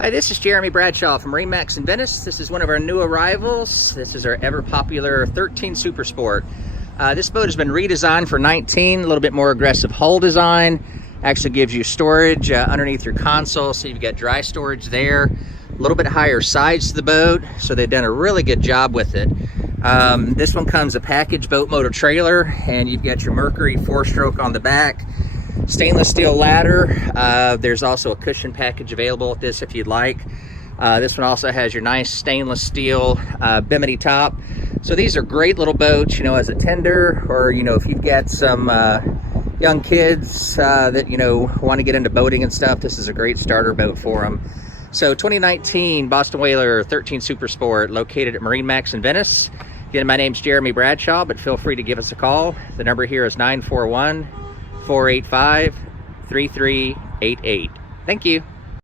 Hi, this is Jeremy Bradshaw from MarineMax in Venice. This is one of our new arrivals. This is our ever popular 13 Super Sport. This boat has been redesigned for 19, a little bit more aggressive hull design. Actually gives you storage underneath your console, so you've got dry storage there. A little bit higher sides to the boat, so they've done a really good job with it. This one comes a package boat motor trailer, and you've got your Mercury 4-stroke on the back. Stainless steel ladder. There's also a cushion package available with this if you'd like. This one also has your nice stainless steel bimini top. So these are great little boats, you know, as a tender, or you know, if you've got some young kids that you know want to get into boating and stuff, this is a great starter boat for them. So 2019 Boston Whaler 13 Super Sport, located at MarineMax in Venice. Again, my name's Jeremy Bradshaw, but feel free to give us a call. The number here is 941-485-3388. Thank you.